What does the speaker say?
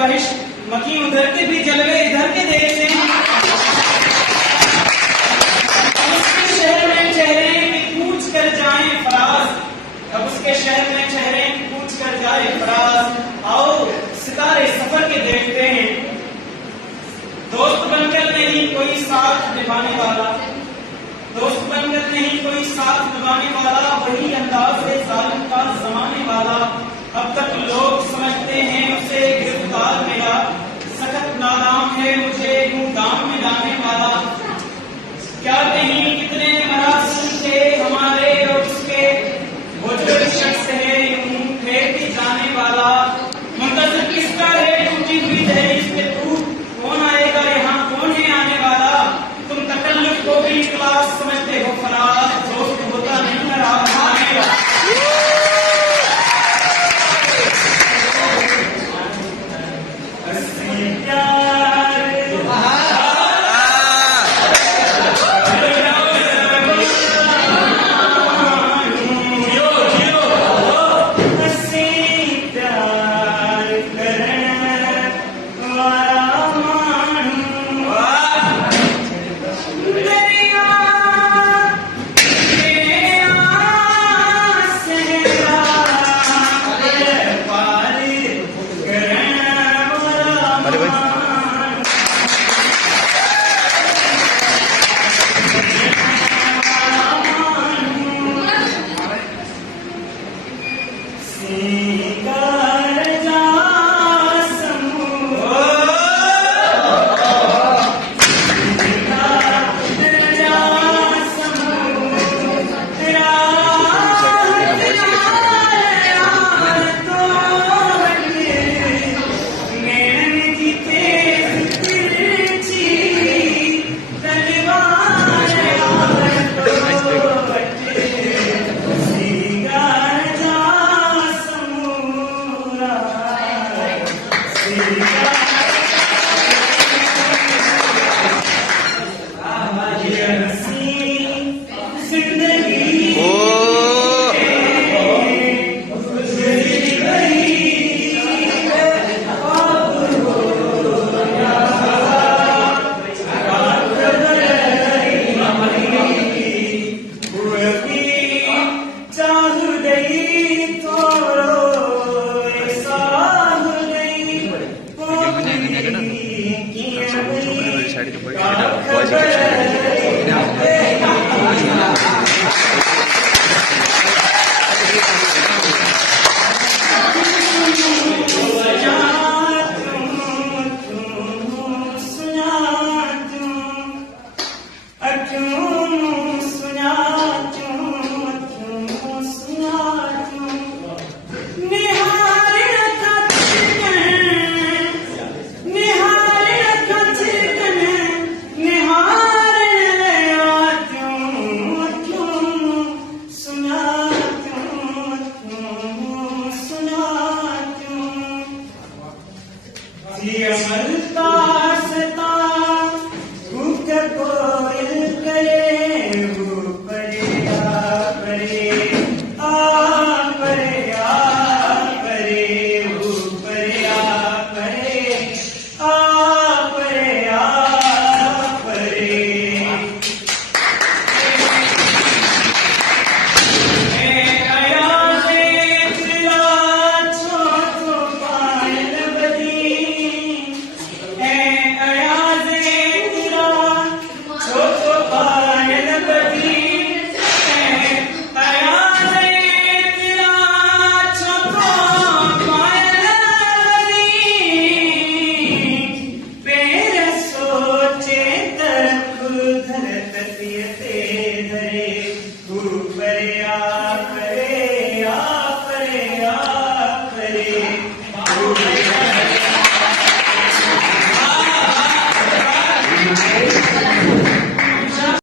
बहिश मकी उधर के भी जलवे इधर के देखते हैं। अब उसके शहर में चेहरे कूच कर जाए फराज, अब उसके शहर में चेहरे कूच कर जाए फराज। आओ सितारे सफर के देखते हैं, दोस्त बनकर नहीं कोई साथ निभाने वाला, दोस्त बनकर नहीं कोई साथ निभाने वाला, वही अंदाज है जालिम का जमाने वाला। अब तक लोग समझते हैं उसे गिरफ्तार मेरा, सख्त नादाम है मुझे यूं दाम में डालने वाला। क्या कहीं कितने मरासिम थे हमारे और उसके, वो जो शख्स है यूं फेंक जाने वाला। मुंतज़िर किसका है टूटी हुई दहलीज पे तू, कौन आएगा यहाँ कौन है आने वाला। तुम तकल्लुफ को भी क्लास समझते हो फराज, दोस्त होता नहीं रहा मानेगा। ये अमलता